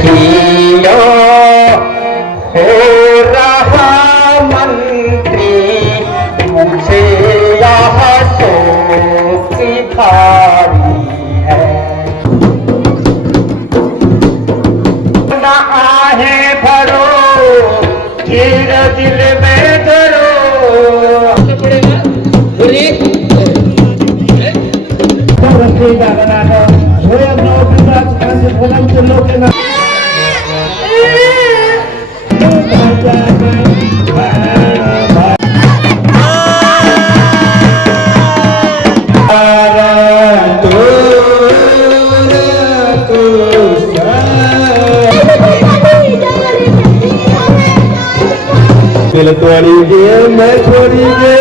दुखियों हो रहा मंत्री, मुझे यह शोक भारी है। न आहे भरो धीर दिल में धरो। दिल तोड़ीगे मैं छोड़ीगे।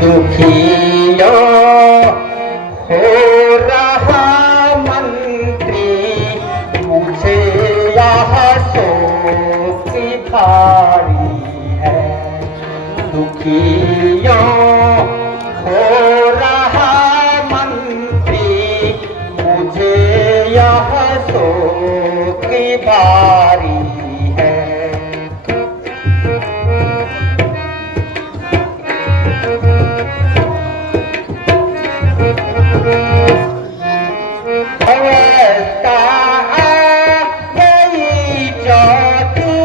दुखियों हो रहा मंत्री, मुझे यह शोक भारी है। दुखियों हो रहा मंत्री, मुझे यह शोक भारी है। अवस्था आ गई ज्योति,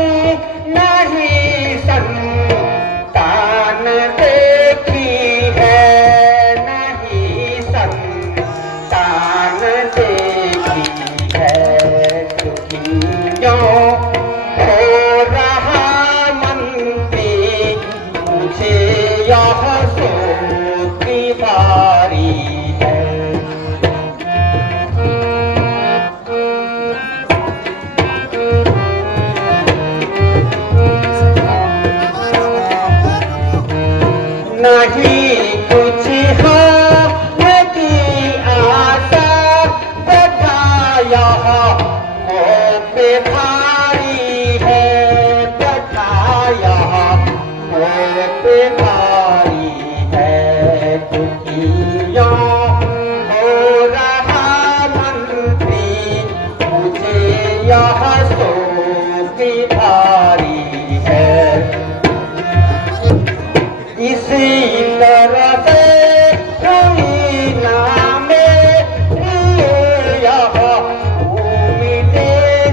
नहीं संतान देखी है, नहीं संतान देखी है। दुखियों हो रहा मंत्री, मुझे यह शोक भारी है। नहीं कुछ है की आशा, तथा यह मोह पे भारी है, तथा यह मोह पे भारी है। दुखियों हो रहा मंत्री, मुझे यह शोक भारी है। इसी तरह से कोई ना मेरी यह उम्मीद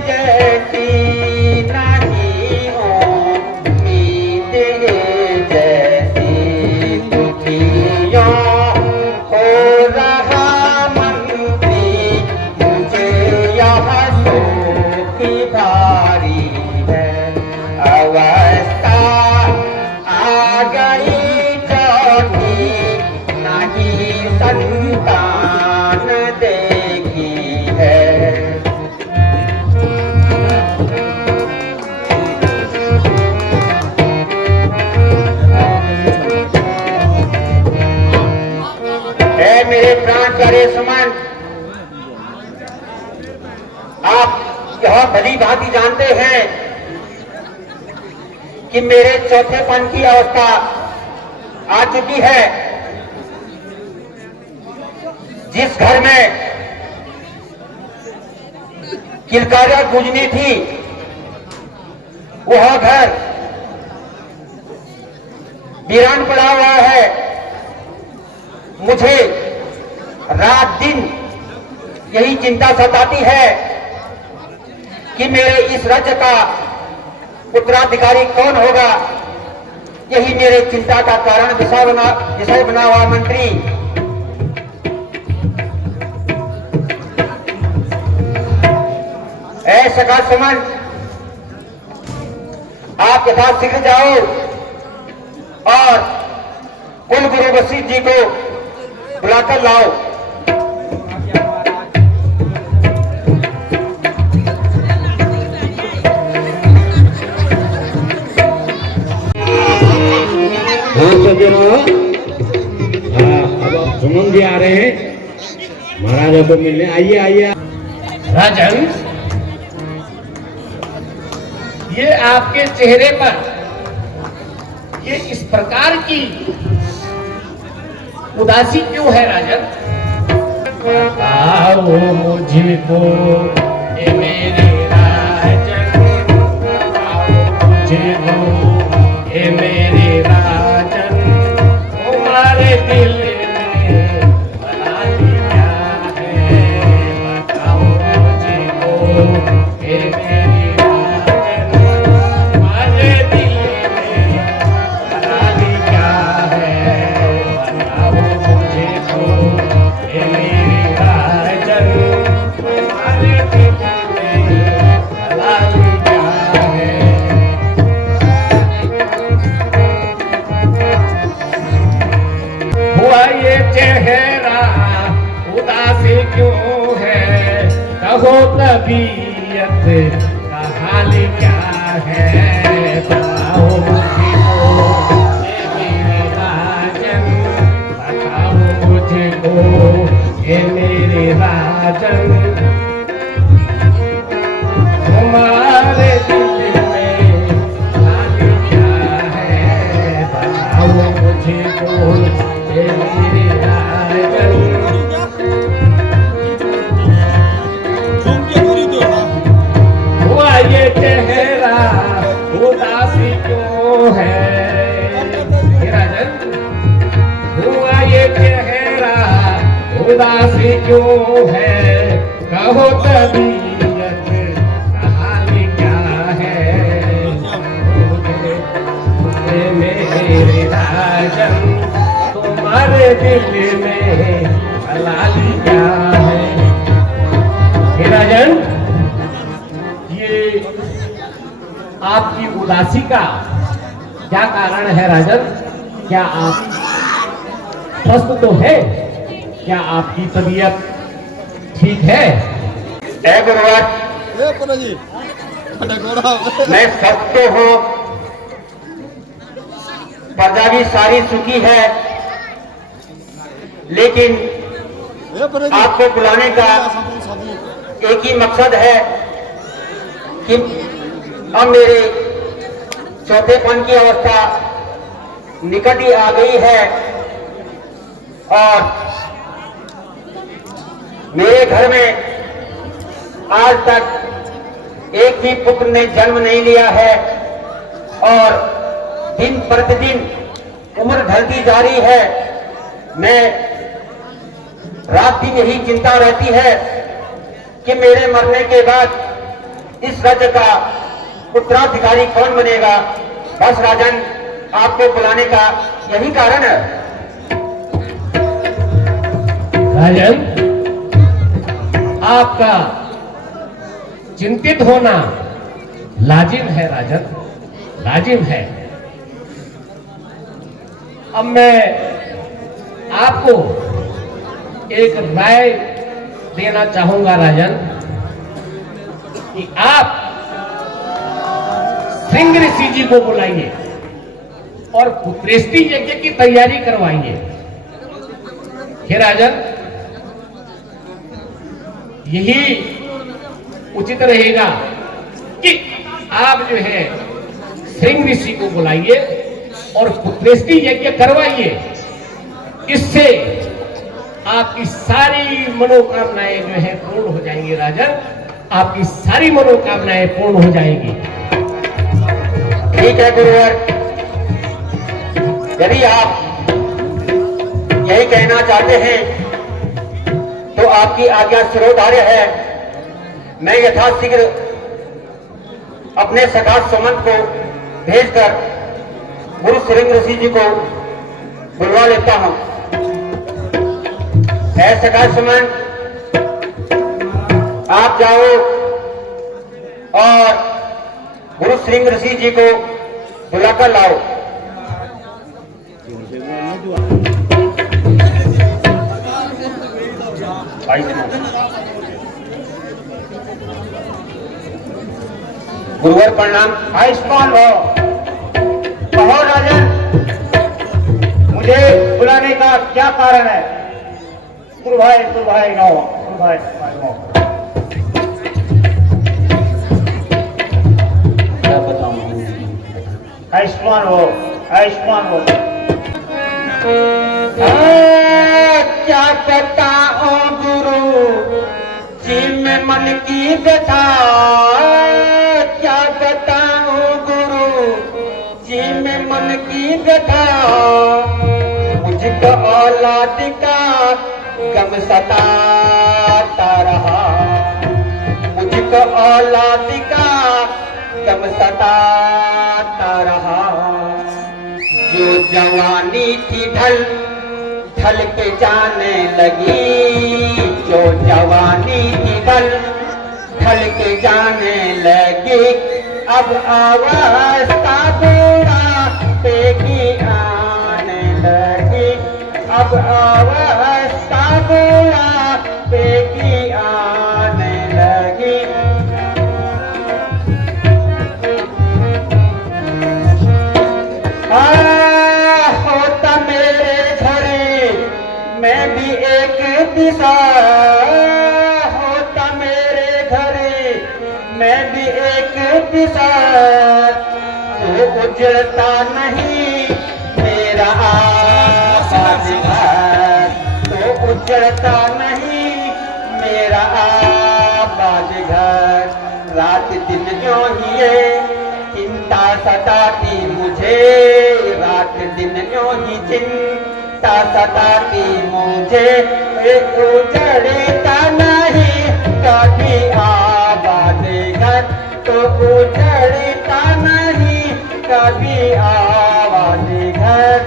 जैसी, नहीं उम्मीद जैसी। दुखियों हो रहा मंत्री, मुझे यह शोक भारी है। अवस्था आ गई नहीं संतान देखी है। ऐ मेरे प्राण प्यारे समान, आप यह भली भांति जानते हैं कि मेरे चौथेपन की अवस्था आ चुकी है। जिस घर में किलकारियां गूंजनी थी, वह घर वीरान पड़ा हुआ है। मुझे रात दिन यही चिंता सताती है कि मेरे इस राज्य का उत्तराधिकारी कौन होगा। यही मेरे चिंता का कारण विषय बना हुआ मंत्री। सका समन, आप यथाशीघ्र जाओ और कुल गुरु वशिष्ठ जी को बुलाकर लाओ। अब सुमन जी आ रहे हैं महाराजा को मिलने। आइए आइए। राजन, ये आपके चेहरे पर ये इस प्रकार की उदासी क्यों है राजन? बताओ मुझको ए मेरे राजन, बताओ मुझको ए मेरे राजन, तुम्हारे दिल में भलाई क्या है? बताओ मुझको ए मेरे राजन, तुम्हारे दिल में भलाई क्या है? बताओ मुझको ए मेरे राजन, तुम्हारे दिल में भलाई क्या है? हुआ ये चेहरा उदासी क्यों है? कहो तबीयत का हाल क्या है? बताओ मुझको ए मेरे राजन, बताओ मुझको ए मेरे राजन, तुम्हारे दिल में हाल क्या है? बताओ मुझको ए मेरे राजन। हुआ ये चेहरा उदासी क्यों है? हे राजन, हुआ ये चेहरा उदासी क्यों है? कहो तबीयत का हाल क्या है? ए मेरे राजन, तुम्हारे दिल में हलाली क्या है? हे राजन, ये आपकी उदासी का क्या कारण है राजन? क्या आप स्वस्थ तो है? क्या आपकी तबीयत ठीक है? है गुरुवर, मैं स्वस्थ तो हूँ, प्रजा भी सारी सुखी है, लेकिन आपको बुलाने का एक ही मकसद है कि अब मेरे चौथेपन की अवस्था निकट ही आ गई है और मेरे घर में आज तक एक भी पुत्र ने जन्म नहीं लिया है और दिन प्रतिदिन उम्र ढलती जा रही है। मैं रात दिन यही चिंता रहती है कि मेरे मरने के बाद इस राज्य का उत्तराधिकारी कौन बनेगा। बस राजन, आपको बुलाने का यही कारण है। राजन, आपका चिंतित होना लाजिम है राजन, लाजिम है। अब मैं आपको एक राय देना चाहूंगा राजन कि आप सिंह ऋषि जी को बुलाइए और पुत्रेष्टि यज्ञ की तैयारी करवाइए। हे राजन, यही उचित रहेगा कि आप जो है सिंह ऋषि को बुलाइए और पुत्रेष्टि यज्ञ करवाइए। इससे आपकी सारी मनोकामनाएं जो है पूर्ण हो जाएंगी राजन, आपकी सारी मनोकामनाएं पूर्ण हो जाएंगी। ठीक है गुरुवर, यदि आप यही कहना चाहते हैं तो आपकी आज्ञा शिरोधार्य है। मैं यथाशीघ्र अपने सखा सुमंत को भेजकर गुरु सिंह ऋषि जी को बुलवा लेता हूं। है सखा सुमंत, आप जाओ और गुरु सिंह ऋषि जी को बुलाकर लाओ। गुरुवर प्रणाम। आयुष्मान हो। कहो राजन, मुझे बुलाने का क्या कारण है? गुरु भाई नो, गुरु भाई नो। क्या बताऊं? आयुष्मान हो। आयुष्मान हो। क्या बताओ गुरु जी में मन की व्यथा, क्या बताओ गुरु जी में मन की व्यथा, मुझको औलाद का गम सताता रहा, मुझको औलाद का गम सताता रहा। जो जवानी थी ढल ढल के जाने लगी, जो जवानी थी ढल ढल के जाने लगी, अब अवस्था बुढ़ापे की आने लगी, अब अवस्था बुढ़ापे की आने लगी। होता मेरे घरे मैं भी एक दिशा, होता मेरे घरे मैं भी एक दिशा, तो उजड़ता नहीं मेरा आबाद घर, तो उजड़ता नहीं मेरा आबाद घर। रात दिन यूं ही ये चिंता सताती मुझे, रात दिन यूं ही चिंता सताती मुझे, उजड़ता नहीं कभी आबाद घर, तो उजड़ता नहीं कभी आबाद घर।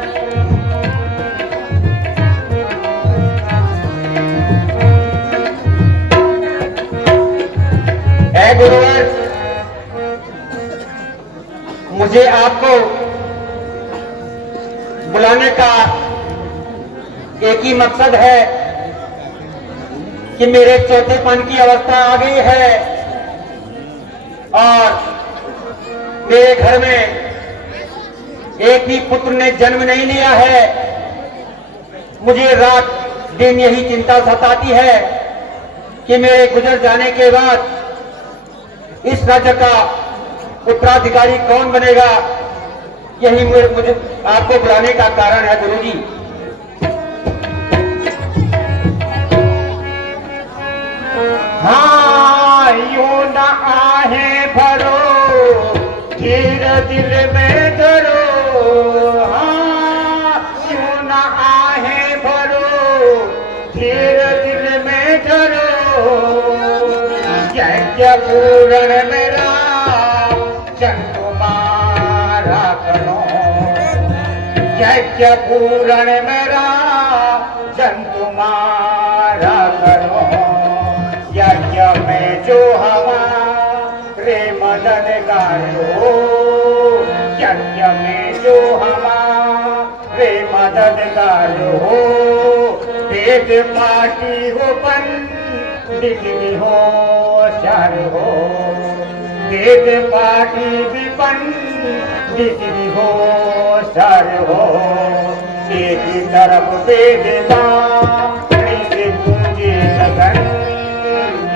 ऐ गुरुवर, मुझे आपको बुलाने का एक ही मकसद है कि मेरे चौथेपन की अवस्था आ गई है और मेरे घर में एक भी पुत्र ने जन्म नहीं लिया है। मुझे रात दिन यही चिंता सताती है कि मेरे गुजर जाने के बाद इस राज्य का उत्तराधिकारी कौन बनेगा। यही मुझे आपको बुलाने का कारण है गुरुजी। हाँ यूं न आहे भरो धीर दिल में धरो, हाँ यूं न आहे भरो धीर दिल में धरो, यज्ञ पूर्ण मेरा चंदू मारा करो, यज्ञ पूर्ण मेरा चंदू मारा करो, यज्ञ में जो हमारे मददगार हो, यज्ञ में जो हमारे मददगार हो, वेद पाठी हो पंडित भी हो शार हो, वेद पाठी भी पंडित भी हो शार हो। एक तरफ वेद वाणी से गूंजे लगन,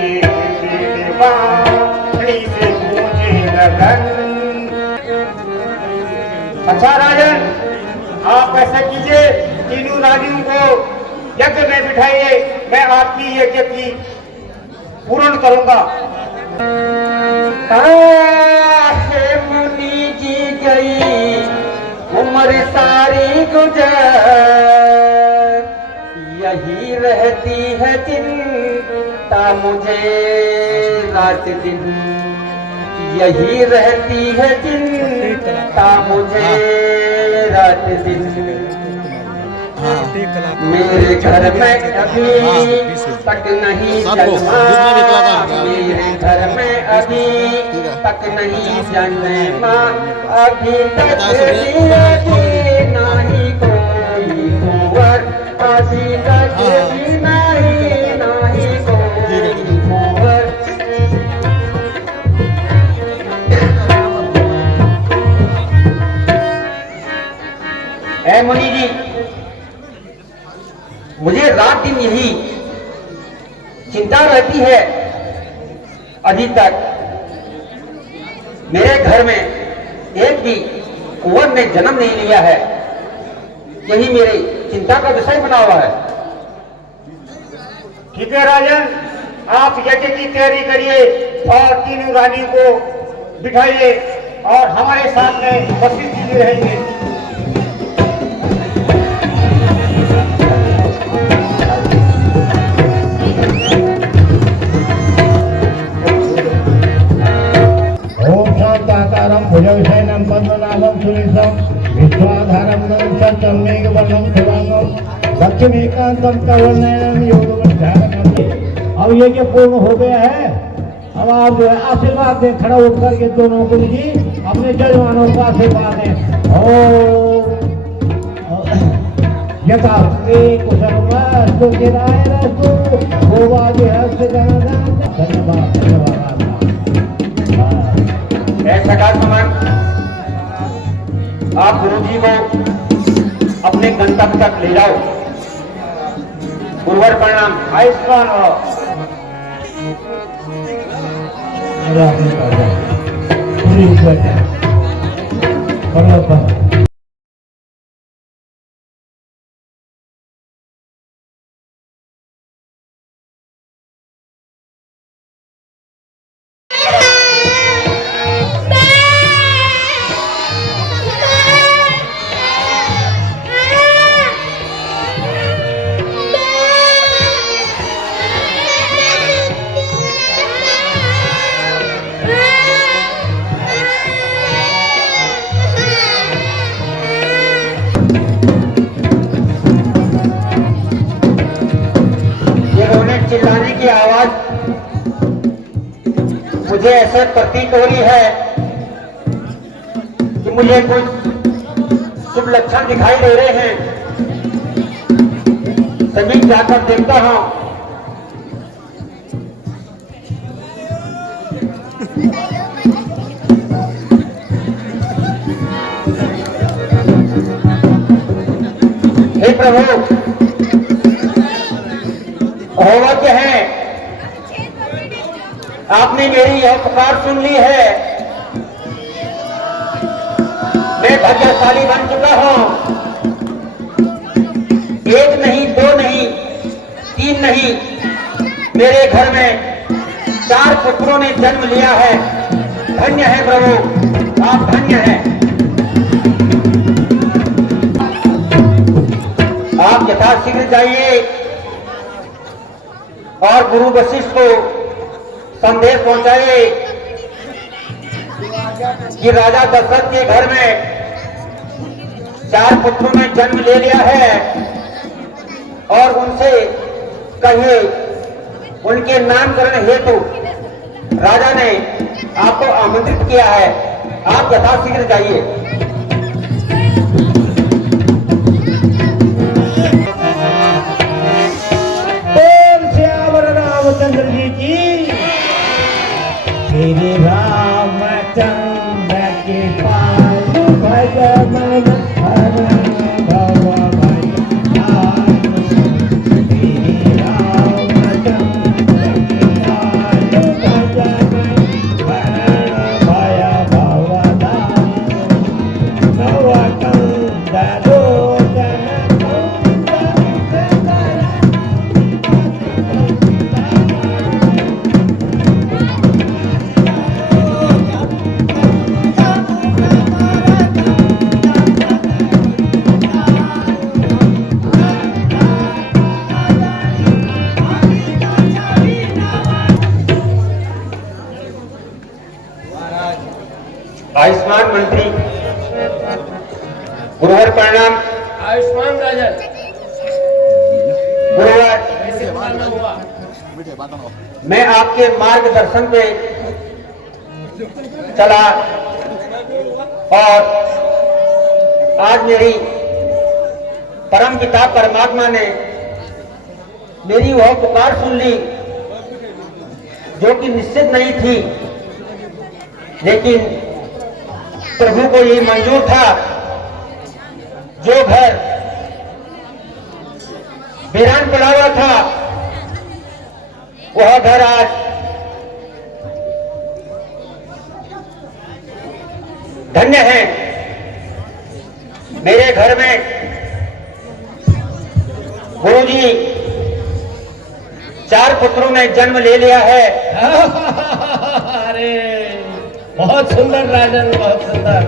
एक वेद वाणी से गूंजे लगन। अच्छा राजन, आप ऐसा कीजिए, तीनों राजुओं को यज्ञ में बिठाइए, मैं आपकी यज्ञ की पूर्ण करूंगा। मुनि जी गई उम्र सारी गुजर, यही रहती है चिंता मुझे रात दिन, यही रहती है चिंता मुझे रात दिन। मेरे घर में अभी तक नहीं जन्मा, मेरे घर में अभी तक नहीं जन्मा, अभी तक नहीं कोई कुंवर, अभी तक नहीं कोई कुंवर। ऐ मुनि जी, मुझे रात दिन यही चिंता रहती है, अभी तक मेरे घर में एक भी कुंवर ने जन्म नहीं लिया है, यही मेरी चिंता का विषय बना हुआ है। ठीक है राजन, आप यज्ञ की तैयारी करिए और तीनों रानियों को बिठाइए और हमारे साथ में वशिष्ठ जी रहेंगे। ओम शांताकारं भुजगशयनं पद्मनाभं सुरेशं विश्वाधारं धनुषं मेघवर्णं शुभांगं दक्षिणेकांतं कवर्णनयनं योगवज्जानमति। अब ये पूर्ण हो गया है। अब आप जो है आशीर्वाद दें, खड़ा होकर के दोनों गुरु जी अपने जजमानों का आशीर्वाद दें। ओम यथा कुशलमस्तु गिराय रस्तु भोवादि हस्त गणदान। धन्यवाद धन्यवाद। सकाशमान, आप गुरु जी को अपने गंतव्य तक ले जाओ। गुरुवर प्रणाम। आयुष्मान हो। पूरी चिल्लाने की आवाज मुझे ऐसे प्रतीत हो रही है कि मुझे कुछ शुभ लक्षण दिखाई दे रहे हैं। समीप जाकर देखता हूं। हे प्रभु, भगवत है, आपने मेरी यह पुकार सुन ली है। मैं भाग्यशाली बन चुका हूं। एक नहीं, दो नहीं, तीन नहीं, मेरे घर में 4 पुत्रों ने जन्म लिया है। धन्य है प्रभु, आप धन्य हैं। आप यथाशीघ्र जाइए और गुरु वशिष्ठ को संदेश पहुंचाए कि राजा दशरथ के घर में 4 पुत्रों ने जन्म ले लिया है और उनसे कहिए उनके नामकरण हेतु राजा ने आपको आमंत्रित किया है। आप यथाशीघ्र जाइए। रामचंद्र जी की। श्री रामचंद्र के पास भज मन हर भव भय। श्री रामचंद्र के पास भज मन हर भय भवदान। नवकंद लोचन आयुष्मान मंत्री, गुरुवर प्रणाम। आयुष्मान राजन, गुरुवर, कैसे मालूम हुआ? मैं आपके मार्गदर्शन पे चला और आज मेरी परम पिता परमात्मा ने मेरी वह पुकार सुन ली जो कि निश्चित नहीं थी, लेकिन प्रभु को ये मंजूर था। जो घर वीरान पड़ा हुआ था वह घर आज धन्य है। मेरे घर में गुरुजी 4 पुत्रों ने जन्म ले लिया है। अरे बहुत सुंदर राजन, बहुत सुंदर।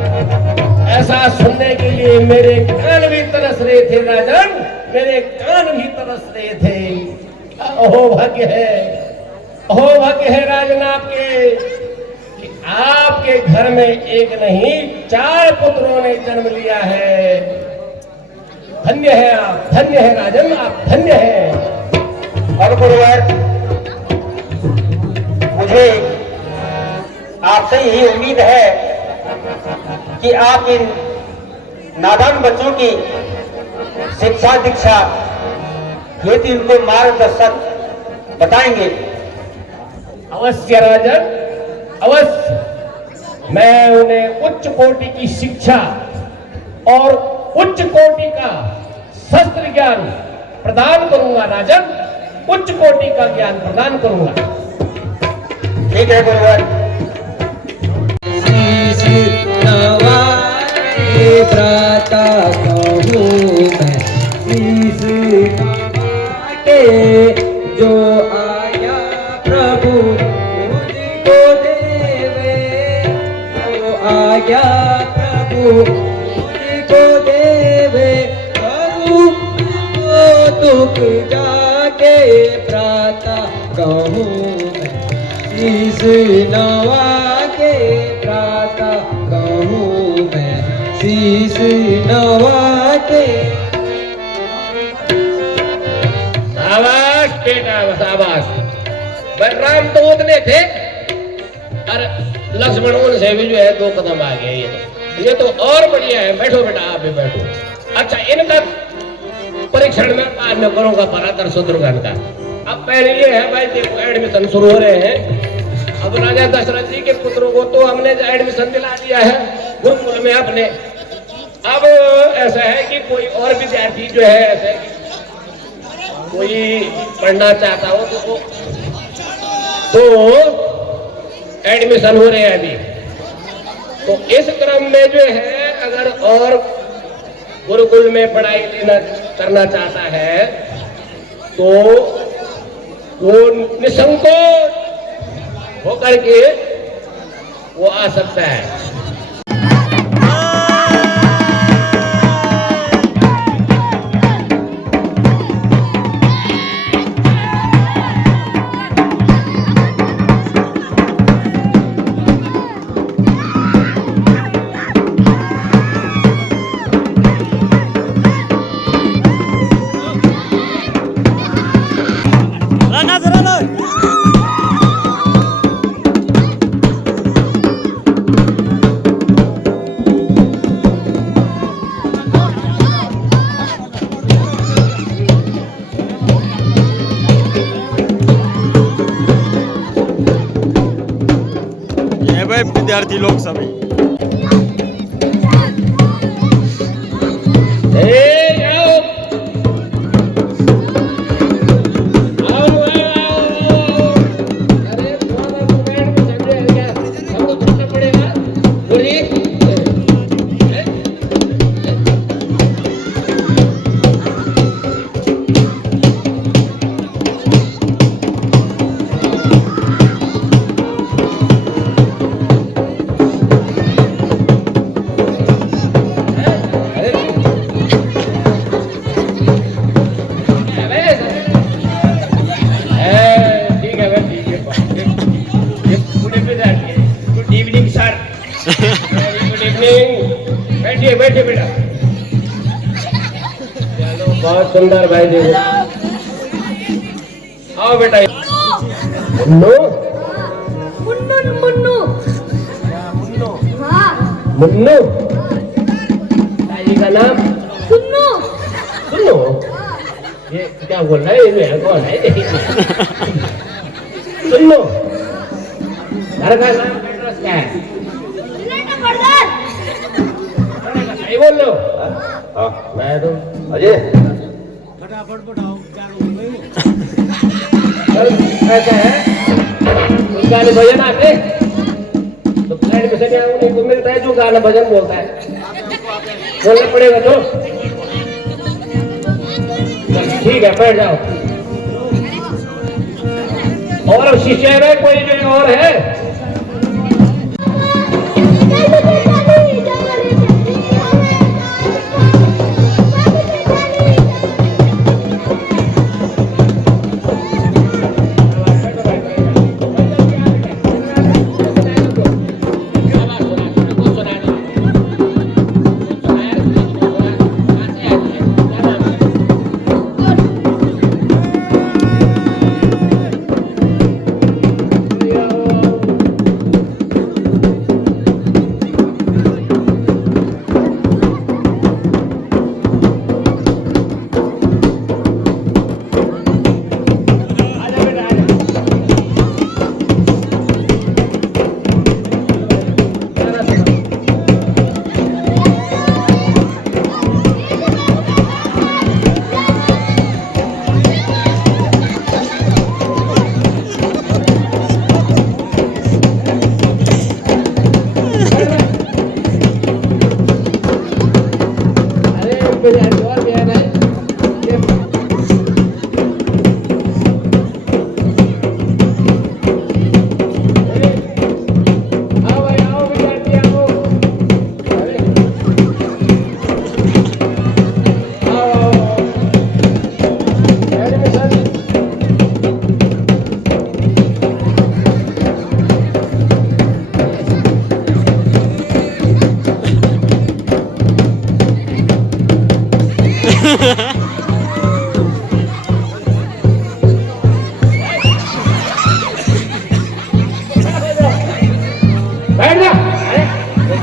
ऐसा सुनने के लिए मेरे कान भी तरस रहे थे राजन, मेरे कान भी तरस रहे थे। अहो भाग्य है राजन आपके कि आपके घर में एक नहीं 4 पुत्रों ने जन्म लिया है। धन्य है आप, धन्य है राजन, आप धन्य हैं। और गुरुवर, मुझे आपसे यही उम्मीद है कि आप इन नादान बच्चों की शिक्षा दीक्षा हेतु इनको मार्गदर्शक बताएंगे। अवश्य राजन, अवश्य। मैं उन्हें उच्च कोटि की शिक्षा और उच्च कोटि का शस्त्र ज्ञान प्रदान करूंगा राजन, उच्च कोटि का ज्ञान प्रदान करूंगा। ठीक है गुरुवर। प्राता कहूँ मैं शीश नवाके, जो आया प्रभु मुझको देवे, जो आया प्रभु मुझको देवे। करूँ तो दुख जाके प्राता कहूँ मैं शीश नवाके, प्राता कहूँ मैं शीश नवाके। शाबाश बेटा, शाबाश। बलराम तो उतने थे और लक्ष्मण उनसे भी जो है 2 कदम आ गए। ये तो और बढ़िया है। बैठो बेटा, आप भी बैठो। अच्छा, इनका परीक्षण में बाद में करूंगा परातर शत्रुघ्न का। अब पहले ये है भाई, देखो एडमिशन शुरू हो रहे हैं। अब राजा दशरथ जी के पुत्रों को तो हमने एडमिशन दिला दिया है गुरुकुल में अपने। अब ऐसा है कि कोई और विद्यार्थी जो है ऐसे कोई पढ़ना चाहता हो तो एडमिशन हो रहे हैं अभी। तो इस क्रम में जो है अगर और गुरुकुल में पढ़ाई करना चाहता है तो वो निसंकोच होकर के वो आ सकता है। विद्यार्थी लोग सभी बैठिए बैठिए बेटा। चलो बहुत सुंदर भाई, देखो आओ बेटा। मुन्नू मुन्नू मुन्नू मुन्नू हाँ मुन्नू ताई का नाम सुन्नू सुन्नू। ये क्या बोल रहा है? ये कौन है? सुन्नू घर का नाम एड्रेस क्या है? सही बोल लो। मैं तो अजय फटाफट बताओ क्या बोल ऐसा है उस गाने भजन आते तो फ्लाइट में से क्या उन्हें को मिलता है जो गाना भजन बोलता है। बोलना पड़ेगा तो ठीक है, बैठ जाओ। और शिष्य में कोई जो और है? बैठ जा।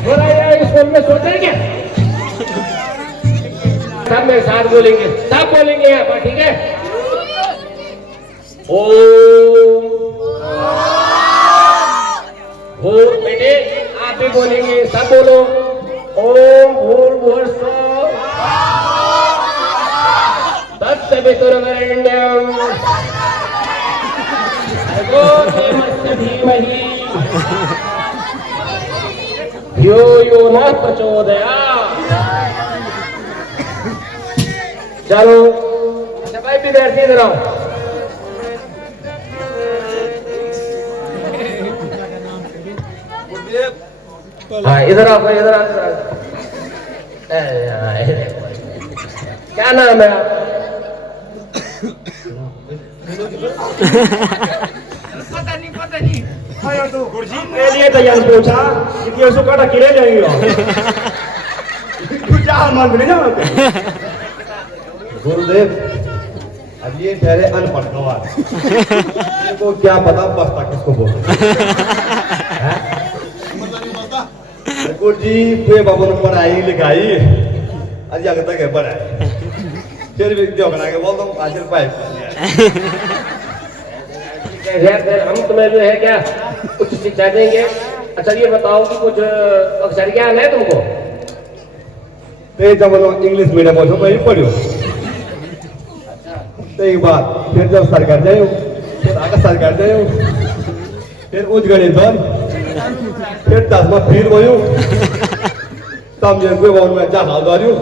थोड़ा यार स्कूल में सोचा क्या? सब मेरे साथ बोलेंगे, सब बोलेंगे यहाँ पर, ठीक है? ओम। बेटे आप भी बोलेंगे, सब बोलो। ओम भूर्भुवस्सुः तत्सवितुर्वरेण्यं भर्गो देवस्य धीमहि धियो यो न प्रचोदयात्। चलो भाई विद्यार्थी इधर आओ। हाँ इधर आओ भाई, इधर आओ, इधर आओ। क्या नाम है आप? पता नहीं आया तो गुरुजी के लिए तैयार पूछा कि उसको काटा किले जाएंगे तू क्या मान नहीं जाओगे। गुरुदेव अब ये ठहरे अनपढ़ गवार को क्या पता बस्ता किसको बोलते हैं। गुरुजी पे बाबू ने पढ़ाई लिखाई आज आगे तक है पढ़ाई फिर भी जो बना के बोलता हूँ आज पाइप हम तुम्हें जो है क्या कुछ शिक्षा देंगे। अच्छा ये बताओ कि कुछ अक्षर ज्ञान है तुमको? तो जब इंग्लिश मीडियम में मैं पढ़ियो तो एक बात फिर जब सरकार जाए फिर आगे सरकार जाए फिर उच्च गणित फिर 10 में फिर वही तब ये कोई बहुत में जाना उधारियो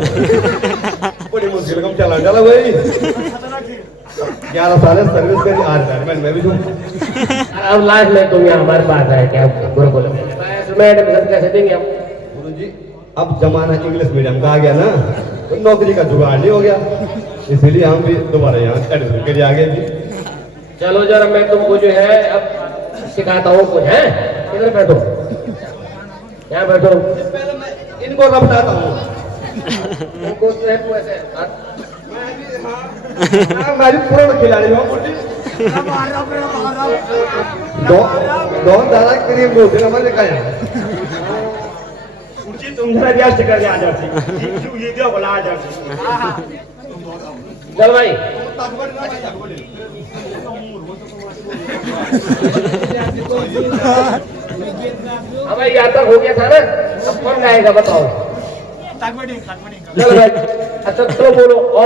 बड़ी मुश्किल कम चला चला वही 11 साल सर्विस करी आज रिटायरमेंट में भी हूँ। अब लास्ट में तुम यहाँ हमारे पास आए क्या गुरुकुल में एडमिशन कैसे देंगे हम? गुरुजी अब जमाना इंग्लिश मीडियम का आ गया ना तो नौकरी का जुगाड़ नहीं हो गया इसीलिए हम भी दोबारा यहाँ एडमिशन के लिए आ गए जी। चलो जरा मैं तुमको जो है अब सिखाता हूँ कुछ है। इधर बैठो, यहाँ बैठो। इनको रपटाता हूँ उनको जो है तू ऐसे हमारी पूर्ण खिलाड़ी हो दो दादा करीब 2 दिन हमारे कहा तुम जरा रियाज कर आ जाती ये दियो बोला आ जाती। चल भाई अब यहाँ तक हो गया था ना, अब कौन गाएगा बताओ? चल भाई अच्छा तो बोलो ओ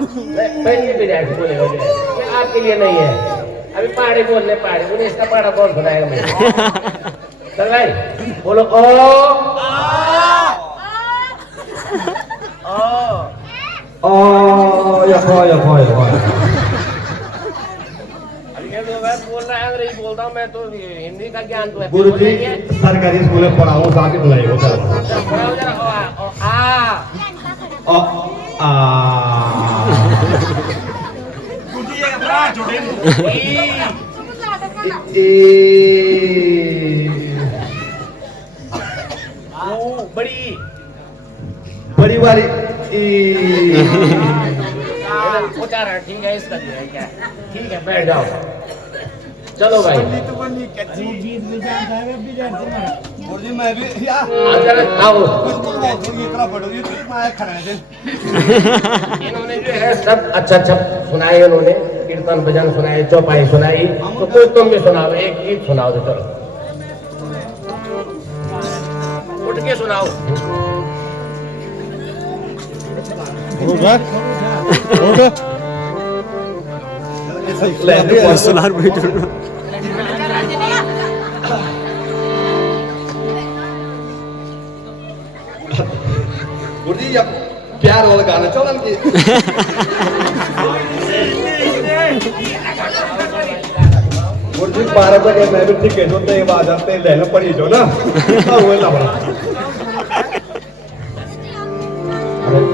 विद्यार्थी बोलेगा ये आपके लिए नहीं है। अभी पहाड़ी बोलने पहाड़ी बोले इसका पहाड़ा कौन सुनाएगा मुझे? चल भाई बोलो ओ ये तो मैं बोल रहा है अंग्रेजी बोलता हूँ मैं तो हिंदी का ज्ञान तो है गुरु जी सरकारी स्कूल में पढ़ाऊँ जाके बुलाइए बड़ी बड़ी वाली उच्चारण ठीक है इसका जो है क्या ठीक है बैठ जाओ चलो भाई मैं भी आओ इन्होंने जो है सब अच्छा सुनाए उन्होंने कीर्तन भजन सुनाए चौपाई सुनाई तो कुछ तुम भी सुनाओ एक गीत सुनाओ तो चलो उठ के सुनाओ गुरु जी अब प्यार वाला गाना चलन की गुरु जी 12 बजे मैं भी ठीक है जो ते बात आते लेना पड़ी जो ना वो ला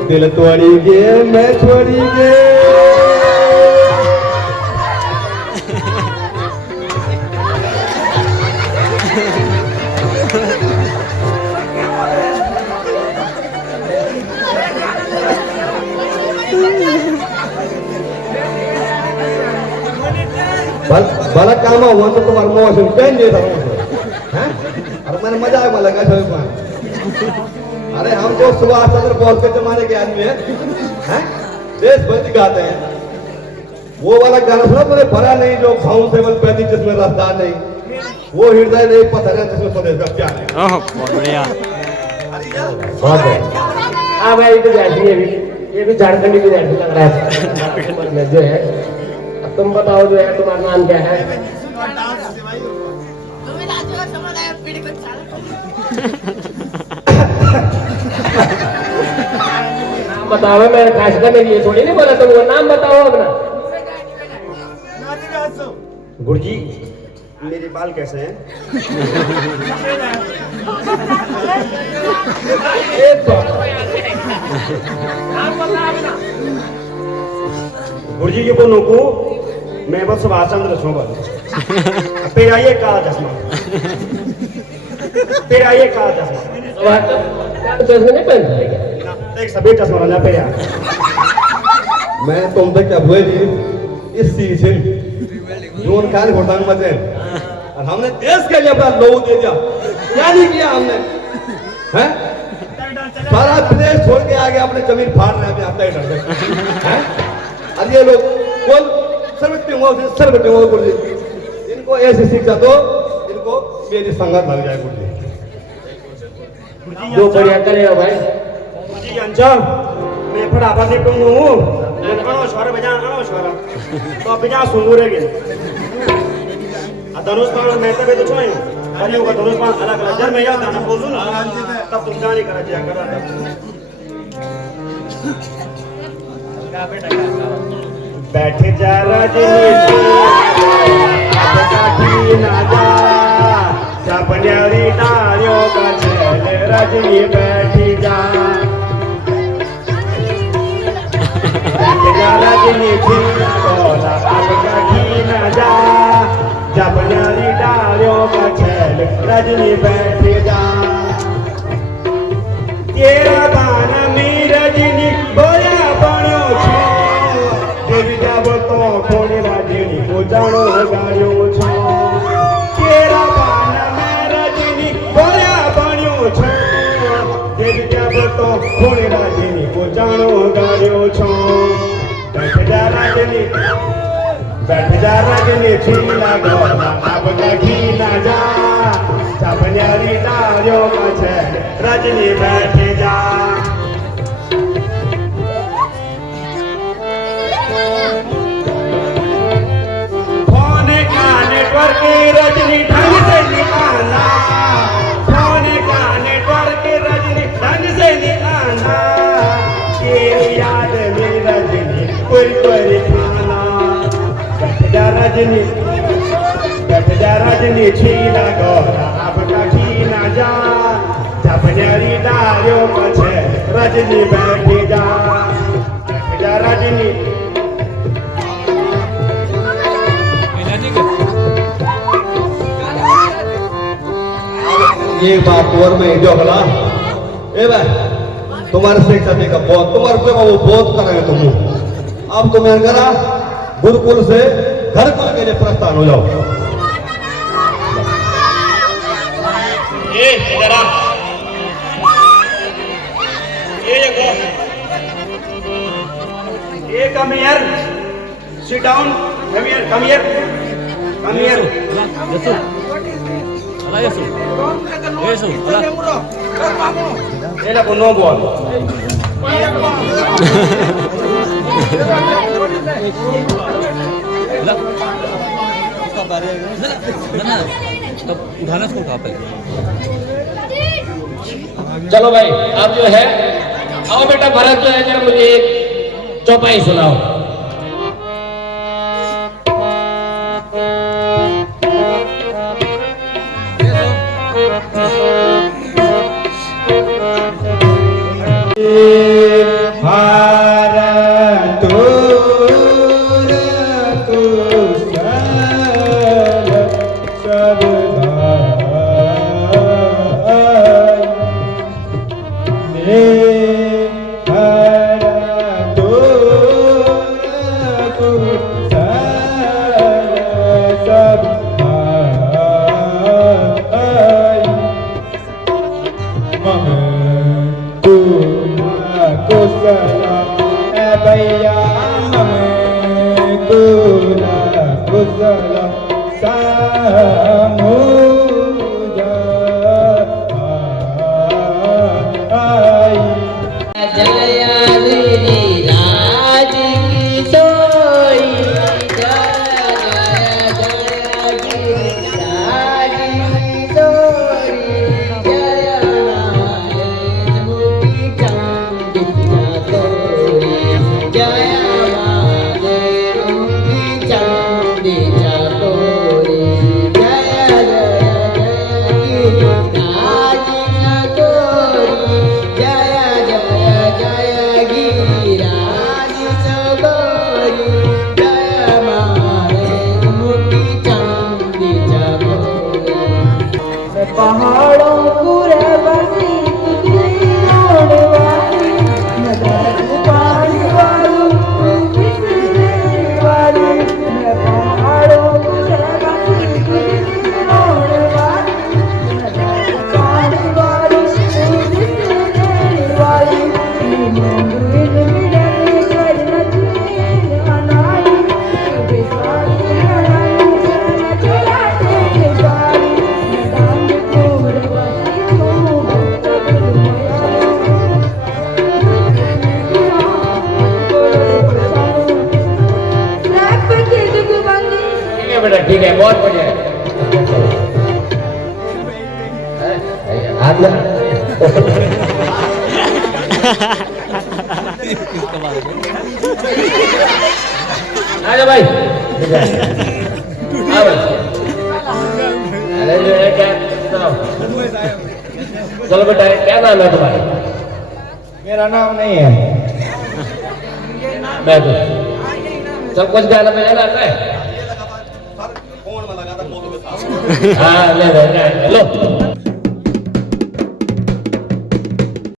दिल तोड़ी गे मैं छोड़ी गे भला काम हुआ तो तुम्हारा मौसम पहन दिया था अरे मैंने मजा आया लगा था अरे हम जो सुभाष चंद्र बोस के जमाने के आदमी हैं देशभक्ति गाते हैं वो वाला गाना सुना तुमने भरा नहीं जो भाव से बल पैदी जिसमें रफ्तार नहीं वो हृदय नहीं पत्थर है जिसमें स्वदेश का प्यार है बहुत बढ़िया बहुत बढ़िया हाँ भाई विद्यार्थी ये भी झारखंडी विद्यार्थी लग रहा है जो है अब तुम बताओ जो है तुम्हारा नाम क्या है नाम बताओ मैं खास करने के लिए थोड़ी नहीं बोला तुमको नाम बताओ अपना गुरु जी मेरे बाल कैसे हैं गुरु जी ये बोलो को मैं बस सुभाष चंद्र सोबत तेरा ये काला चश्मा तेरा ये काला चश्मा चश्मे नहीं पहनता एक सभी चश्मा वाला पे मैं तुम तक क्या हुए जी इस चीज से जोन खान घोटांग मजे और हमने देश के लिए अपना लोग दे दिया क्या नहीं किया हमने हैं सारा प्रदेश छोड़ के आगे अपने जमीन फाड़ रहे हैं आता है और ये लोग कौन सर्वज्ञ हो गुरु जी इनको ऐसी शिक्षा दो इनको मेरी संगत लग जाए गुरु जी जो बढ़िया करेगा भाई जी अंचल मैं फटाफट से तुम हूँ अनो शहर बजा अनो शहर तो बजा सुंदर है धनुष बाण मैं तब तो छोई अरे होगा धनुष बाण अलग अलग जब मैं याद आना बोल दूं ना तब तुम जाने करा जिया करा बैठे जा रजनी काठी ना जा सपन्यारी डालियों का चल रजनी बैठी जा रजनी थी बोला अब काठी ना जा सपन्यारी डालियों का चल रजनी बैठी जा तेरा गाना में रजनी बोया बनो छो देवी जब तो थोड़ी रजनी को जानो गायो छो तेरा गाना में रजनी बोया बनो छो देवी जब तो थोड़ी रजनी को जानो गायो छो बैठ जा रजनी छीना गोला अब कहीं ना जा सपन्यारी डालियों का चल रजनी बैठ जा फोन का नेटवर्क रजनी ढंग से निकाला फोन का नेटवर्क रजनी ढंग से निकाला कोरी कोरी खाना बैठ जा रजनी छीना गोरा अब का छीना जा जपन्यारी डारियो पछे रजनी बैठ जा रजनी ये बात और में जो गला ए भाई तुम्हारे से करने का बहुत तुम्हारे पे वो बहुत करेंगे तुम अब तुम्हें करा गुरुकुल से घर कुल के लिए प्रस्थान हो जाओ ये इधर आ ये देखो ये come here sit down come here ये ला नो बॉल चलो भाई अब जो है आओ बेटा भरत जो है जरा मुझे एक चौपाई सुनाओ। ठीक है बहुत बढ़िया है आजा भाई अरे जो है क्या चलो बेटा क्या नाम है तुम्हारा? मेरा नाम नहीं है मैं तो चल कुछ गाना बजाना आता है हाँ ले लो